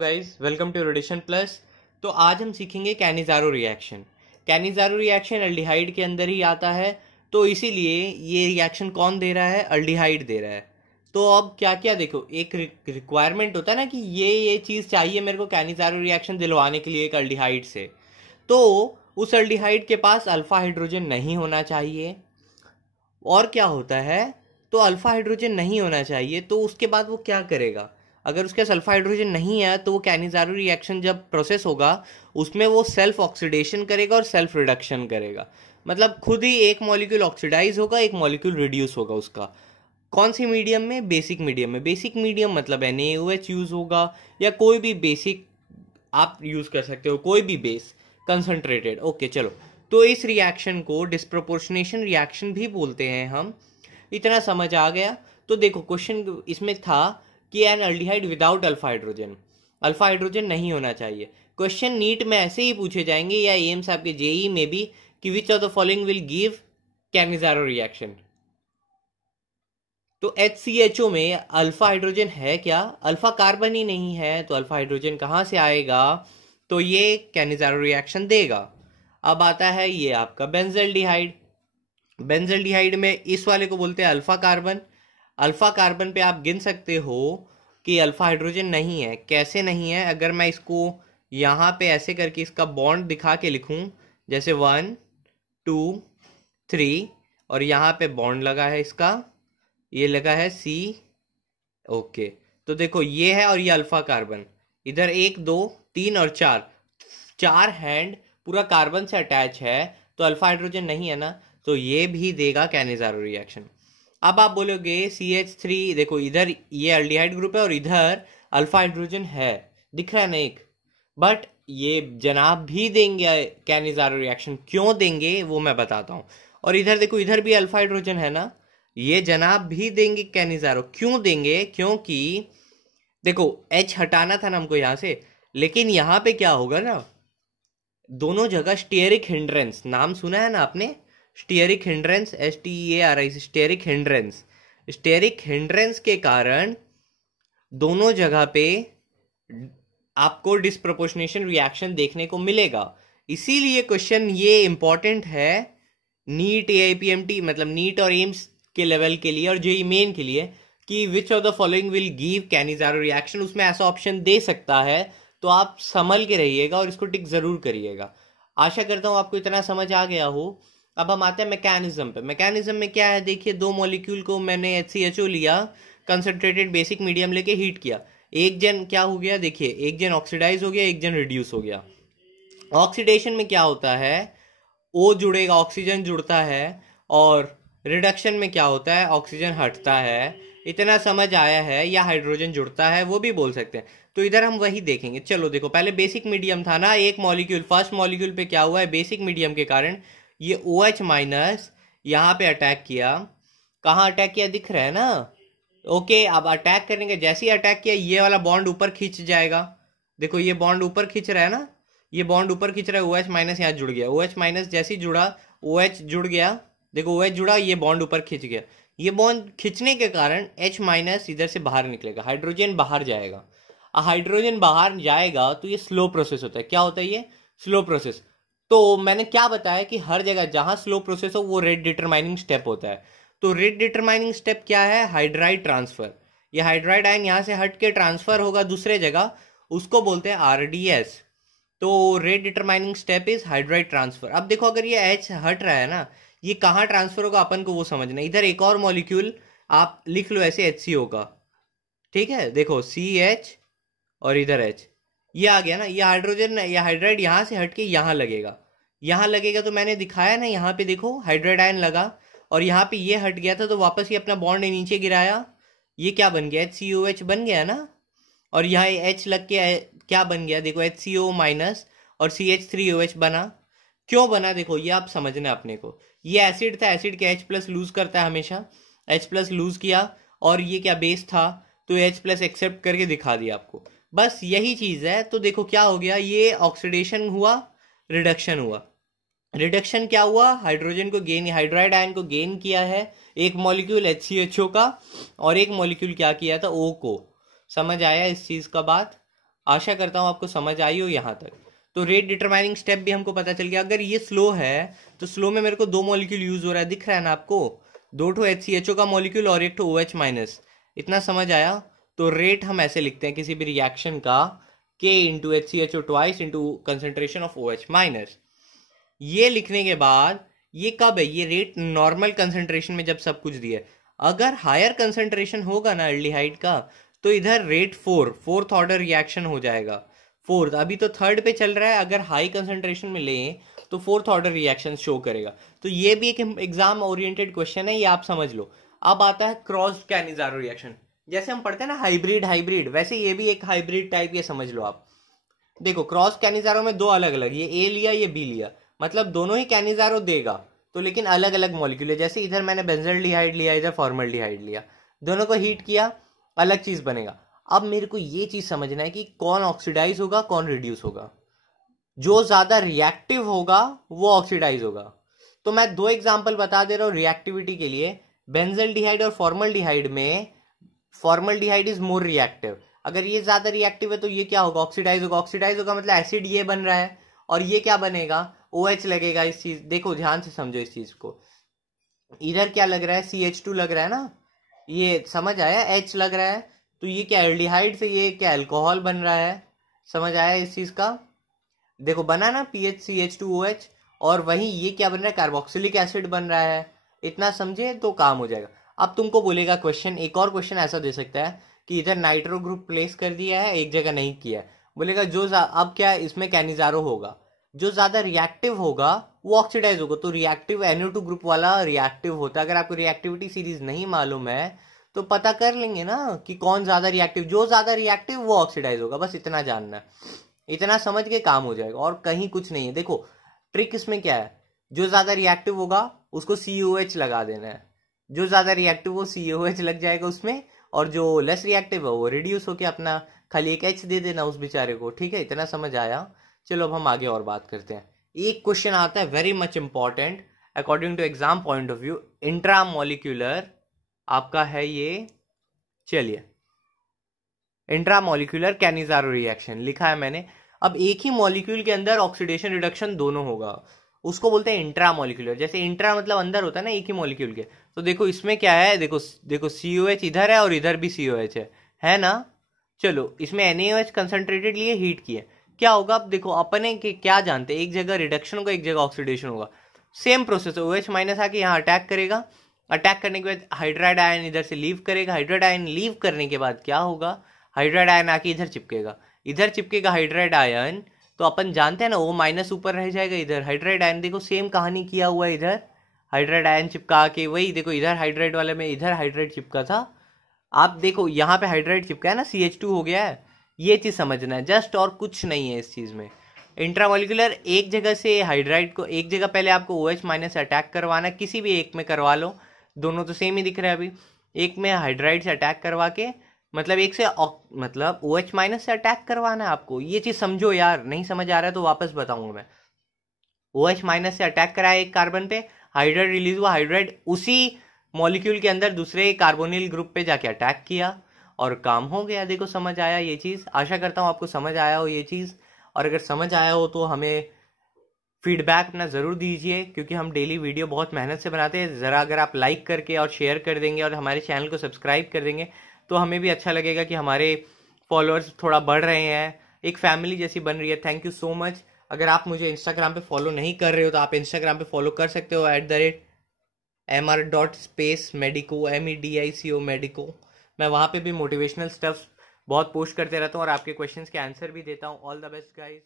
Guys welcome to edition plus. तो आज हम सीखेंगे Cannizzaro reaction. Cannizzaro reaction aldehyde के अंदर ही आता है, तो इसीलिए ये रिएक्शन कौन दे रहा है? अल्डिहाइड दे रहा है। तो अब क्या क्या देखो, एक रिक्वायरमेंट होता है ना कि ये चीज़ चाहिए मेरे को कैनिज़ारो रिएक्शन दिलवाने के लिए एक अल्डिहाइड से। तो उस अल्डिहाइड के पास अल्फा हाइड्रोजन नहीं होना चाहिए। और क्या होता है, तो अल्फा हाइड्रोजन नहीं होना चाहिए। तो उसके बाद वो क्या करेगा? अगर उसके पास अल्फा हाइड्रोजन नहीं है तो वो कैनिज़ारो रिएक्शन जब प्रोसेस होगा उसमें वो सेल्फ ऑक्सीडेशन करेगा और सेल्फ रिडक्शन करेगा। मतलब खुद ही एक मॉलिक्यूल ऑक्सीडाइज होगा, एक मॉलिक्यूल रिड्यूस होगा उसका। कौन सी मीडियम में? बेसिक मीडियम में। बेसिक मीडियम मतलब NaOH यूज होगा या कोई भी बेसिक आप यूज कर सकते हो, कोई भी बेस कंसंट्रेटेड। ओके चलो, तो इस रिएक्शन को डिस्प्रोपोर्शनेशन रिएक्शन भी बोलते हैं हम। इतना समझ आ गया। तो देखो क्वेश्चन इसमें था कि an aldehyde without alpha hydrogen, alpha hydrogen नहीं होना चाहिए। क्वेश्चन नीट में ऐसे ही पूछे जाएंगे या एम्स आपके जेई में भी कि which of the following will give Cannizzaro reaction. तो HCHO में अल्फा हाइड्रोजन है क्या? अल्फा कार्बन ही नहीं है, तो अल्फा हाइड्रोजन कहाँ से आएगा? तो ये कैनिज़ारो रिएक्शन देगा। अब आता है ये आपका बेंजल्डिहाइड। बेंजल्डिहाइड में इस वाले को बोलते हैं अल्फा कार्बन। अल्फा कार्बन पे आप गिन सकते हो कि अल्फा हाइड्रोजन नहीं है। कैसे नहीं है? अगर मैं इसको यहाँ पे ऐसे करके इसका बॉन्ड दिखा के लिखूं, जैसे 1 2 3, और यहाँ पे बॉन्ड लगा है इसका, ये लगा है C। ओके, तो देखो ये है और ये अल्फा कार्बन, इधर 1 2 3 और 4, चार हैंड पूरा कार्बन से अटैच है, तो अल्फा हाइड्रोजन नहीं है ना, तो ये भी देगा कैनिज़ारो रिएक्शन। अब आप बोलोगे CH3, देखो इधर ये अल्डिहाइड ग्रुप है और इधर अल्फा हाइड्रोजन है, दिख रहा है ना एक। बट ये जनाब भी देंगे कैनिज़ारो रिएक्शन। क्यों देंगे वो मैं बताता हूँ। और इधर देखो, इधर भी अल्फा हाइड्रोजन है ना, ये जनाब भी देंगे कैनिज़ारो। क्यों देंगे? क्योंकि देखो H हटाना था ना हमको यहाँ से, लेकिन यहाँ पे क्या होगा ना, दोनों जगह स्टीयरिक हिंड्रेंस, नाम सुना है ना आपने? Stearic hindrance, STEARI, stearic hindrance. Stearic hindrance के कारण दोनों जगह पे आपको डिस्प्रोपोर्शनेशन रिएक्शन देखने को मिलेगा। इसीलिए क्वेश्चन ये इंपॉर्टेंट है नीट AIPMT, मतलब नीट और एम्स के लेवल के लिए और जेईई मेन के लिए, कि which of the following will give Cannizzaro reaction. उसमें ऐसा ऑप्शन दे सकता है, तो आप संभल के रहिएगा और इसको टिक जरूर करिएगा। आशा करता हूं आपको इतना समझ आ गया हो। अब हम आते हैं मैकेनिज्म पे। मैकेनिज्म में क्या है, देखिए दो मॉलिक्यूल को मैंने HCHO लिया, कंसंट्रेटेड बेसिक मीडियम लेके हीट किया। एक जन क्या हो गया, देखिए एक जन ऑक्सीडाइज हो गया, एक जन रिड्यूस हो गया। ऑक्सीडेशन में क्या होता है, O जुड़ेगा, ऑक्सीजन जुड़ता है, और रिडक्शन में क्या होता है, ऑक्सीजन हटता है। इतना समझ आया है? या हाइड्रोजन जुड़ता है वो भी बोल सकते हैं। तो इधर हम वही देखेंगे। चलो देखो, पहले बेसिक मीडियम था ना, एक मॉलिक्यूल, फर्स्ट मॉलिक्यूल पे क्या हुआ है, बेसिक मीडियम के कारण ये OH माइनस यहाँ पे अटैक किया। कहाँ अटैक किया, दिख रहा है ना? ओके, अब अटैक करने के जैसे ही अटैक किया, ये वाला बॉन्ड ऊपर खींच जाएगा। देखो ये बॉन्ड ऊपर खींच रहा है ना, ये बॉन्ड ऊपर खींच रहा है, OH माइनस यहाँ जुड़ गया। OH माइनस जैसे ही जुड़ा, OH जुड़ गया, देखो OH जुड़ा, ये बॉन्ड ऊपर खींच गया। ये बॉन्ड खींचने के कारण H माइनस इधर से बाहर निकलेगा, हाइड्रोजन बाहर जाएगा। हाइड्रोजन बाहर जाएगा तो ये स्लो प्रोसेस होता है। क्या होता है ये? Slow process. तो मैंने क्या बताया कि हर जगह जहां स्लो प्रोसेस हो वो रेट डिटरमाइनिंग स्टेप होता है। तो रेट डिटरमाइनिंग स्टेप क्या है? Hydride transfer. ये हाइड्राइड आयन यहां से हट के ट्रांसफर होगा दूसरे जगह, उसको बोलते हैं RDS। तो rate determining step is hydride transfer. अब देखो, अगर ये H हट रहा है ना, ये कहाँ ट्रांसफर होगा अपन को वो समझना। इधर एक और मॉलिक्यूल आप लिख लो ऐसे HCO का, ठीक है? देखो CH और इधर H, ये आ गया ना, ये हाइड्रोजन, ये हाइड्राइड यहाँ से हट के यहाँ लगेगा। यहाँ लगेगा तो मैंने दिखाया ना, यहाँ पे देखो हाइड्राइड आयन लगा और यहाँ पे ये हट गया था, तो वापस ये अपना बॉन्ड नीचे गिराया। ये क्या बन गया, HCOH बन गया ना। और यहाँ H लग के क्या बन गया, देखो HCO माइनस और CH3OH बना। क्यों बना, देखो ये आप समझना अपने को। ये एसिड था, एसिड के H प्लस लूज करता है हमेशा, H प्लस लूज किया, और ये क्या बेस था, तो H प्लस एक्सेप्ट करके दिखा दिया आपको। बस यही चीज है। तो देखो क्या हो गया, ये ऑक्सीडेशन हुआ, रिडक्शन हुआ। रिडक्शन क्या हुआ, हाइड्रोजन को गेन, हाइड्राइड आयन को गेन किया है एक मॉलिक्यूल HCHO का, और एक मॉलिक्यूल क्या किया था, O को। समझ आया इस चीज का बात? आशा करता हूँ आपको समझ आई हो यहाँ तक। तो रेट डिटरमाइनिंग स्टेप भी हमको पता चल गया। अगर ये स्लो है तो स्लो में मेरे को 2 मॉलिक्यूल यूज हो रहा है, दिख रहा है ना आपको, 2 HCHO का मॉलिक्यूल और 1 OH माइनस। इतना समझ आया। तो रेट हम ऐसे लिखते हैं किसी भी रिएक्शन का, K into HCHO twice into concentration of OH minus. ये लिखने के बाद ये कब है, ये रेट नॉर्मल कंसेंट्रेशन में जब सब कुछ दिया है। अगर हायर कंसेंट्रेशन होगा ना एल्डिहाइड का, तो इधर रेट फोर्थ ऑर्डर रिएक्शन हो जाएगा। फोर्थ, अभी तो थर्ड पे चल रहा है, अगर हाई कंसेंट्रेशन में लें तो फोर्थ ऑर्डर रिएक्शन शो करेगा। तो ये भी एक एग्जाम ओरिएंटेड क्वेश्चन है, ये आप समझ लो। अब आता है क्रॉस कैनिजारो रिएक्शन। जैसे हम पढ़ते हैं ना हाइब्रिड, वैसे ये भी एक हाइब्रिड टाइप, ये समझ लो आप। देखो क्रॉस कैनिजारो में 2 अलग अलग, ये ए लिया ये बी लिया, मतलब दोनों ही कैनिजारो देगा, तो लेकिन अलग अलग मॉलिक्यूल है। जैसे इधर मैंने बेंजल्डिहाइड लिया, इधर फॉर्मल्डिहाइड लिया, दोनों को हीट किया, अलग चीज बनेगा। अब मेरे को ये चीज समझना है कि कौन ऑक्सीडाइज होगा कौन रिड्यूस होगा। जो ज्यादा रिएक्टिव होगा वो ऑक्सीडाइज होगा। तो मैं 2 एग्जांपल बता दे रहा हूं रिएक्टिविटी के लिए। बेंजल्डिहाइड और फॉर्मल्डिहाइड में फॉर्मल्डिहाइड इज मोर रिएक्टिव। अगर ये ज्यादा रिएक्टिव है तो ये क्या होगा, ऑक्सीडाइज होगा। ऑक्सीडाइज होगा मतलब एसिड ये बन रहा है, और ये क्या बनेगा, OH लगेगा। इस चीज देखो ध्यान से समझो इस चीज को। इधर क्या लग रहा है, CH2 लग रहा है ना, ये समझ आया, H लग रहा है, तो ये क्या एल्डिहाइड से ये क्या अल्कोहल बन रहा है। समझ आया इस चीज का, देखो बना ना PHCH2OH, और वहीं ये क्या बन रहा है, कार्बोक्सिलिक एसिड बन रहा है। इतना समझे तो काम हो जाएगा। अब तुमको बोलेगा क्वेश्चन, एक और क्वेश्चन ऐसा दे सकता है कि इधर नाइट्रो ग्रुप प्लेस कर दिया है, एक जगह नहीं किया है। बोलेगा अब क्या इसमें कैनिजारो होगा, जो ज्यादा रिएक्टिव होगा वो ऑक्सीडाइज होगा। तो रिएक्टिव NO2 ग्रुप वाला रिएक्टिव होता है। अगर आपको रिएक्टिविटी सीरीज नहीं मालूम है तो पता कर लेंगे ना कि कौन ज्यादा रिएक्टिव, जो ज्यादा रिएक्टिव वो ऑक्सीडाइज होगा, बस इतना जानना है। इतना समझ के काम हो जाएगा, और कहीं कुछ नहीं है। देखो ट्रिक इसमें क्या है, जो ज्यादा रिएक्टिव होगा उसको COH लगा देना है, जो ज्यादा रिएक्टिव वो COH लग जाएगा उसमें, और जो लेस रिएक्टिव है वो रिड्यूस होके अपना खाली एक H दे देना उस बेचारे को। ठीक है, इतना समझ आया। चलो अब हम आगे और बात करते हैं। एक क्वेश्चन आता है very much important according to exam point of view, intramolecular आपका है ये। चलिए, इंट्रामोलिक्यूलर कैनिजारो रिएक्शन लिखा है मैंने। अब एक ही मॉलिक्यूल के अंदर ऑक्सीडेशन रिडक्शन दोनों होगा, उसको बोलते हैं इंट्रामोलिक्यूलर। जैसे इंट्रा मतलब अंदर होता है ना एक ही मॉलिक्यूल के। तो देखो इसमें क्या है, देखो COH इधर है और इधर भी COH है ना। चलो इसमें NaOH कंसंट्रेटेड लिए, हीट किए, क्या होगा। अब देखो अपने के क्या जानते हैं, एक जगह रिडक्शन होगा एक जगह ऑक्सीडेशन होगा। सेम प्रोसेस, OH माइनस आके यहाँ अटैक करेगा, अटैक करने के बाद हाइड्राइड आयन इधर से लीव करेगा। हाइड्राइड आयन लीव करने के बाद क्या होगा, हाइड्राइड आयन आके इधर चिपकेगा हाइड्राइड आयन। तो अपन जानते हैं ना O माइनस ऊपर रह जाएगा, इधर हाइड्राइड आयन देखो सेम कहानी किया हुआ है। इधर हाइड्राइड आयन चिपका के, वही देखो इधर हाइड्राइड वाले में इधर हाइड्राइड चिपका था। आप देखो यहाँ पे हाइड्राइड चिपका है ना, CH2 हो गया है। ये चीज समझना है जस्ट, और कुछ नहीं है इस चीज में। इंट्रामोलिकुलर एक जगह से हाइड्राइड को, एक जगह पहले आपको OH माइनस से अटैक करवाना, किसी भी एक में करवा लो, दोनों तो सेम ही दिख रहे हैं अभी। एक में हाइड्राइड से अटैक करवा के, मतलब एक से मतलब OH माइनस से अटैक करवाना है आपको। ये चीज समझो यार, नहीं समझ आ रहा है तो वापस बताऊंगा मैं। OH माइनस से अटैक कराया एक कार्बन पे, हाइड्राइड रिलीज हुआ, हाइड्राइड उसी मॉलिक्यूल के अंदर दूसरे कार्बोनिल ग्रुप पे जाके अटैक किया और काम हो गया। देखो समझ आया ये चीज, आशा करता हूँ आपको समझ आया हो ये चीज। और अगर समझ आया हो तो हमें फीडबैक अपना ज़रूर दीजिए, क्योंकि हम डेली वीडियो बहुत मेहनत से बनाते हैं। ज़रा अगर आप लाइक करके और शेयर कर देंगे और हमारे चैनल को सब्सक्राइब कर देंगे तो हमें भी अच्छा लगेगा कि हमारे फॉलोअर्स थोड़ा बढ़ रहे हैं, एक फैमिली जैसी बन रही है। Thank you so much. अगर आप मुझे इंस्टाग्राम पे फॉलो नहीं कर रहे हो तो आप इंस्टाग्राम पे फॉलो कर सकते हो @mr.space_medico MEDICO मेडिको। मैं वहाँ पे भी मोटिवेशनल स्टफ बहुत पोस्ट करते रहता हूँ और आपके क्वेश्चंस के आंसर भी देता हूँ। All the best guys.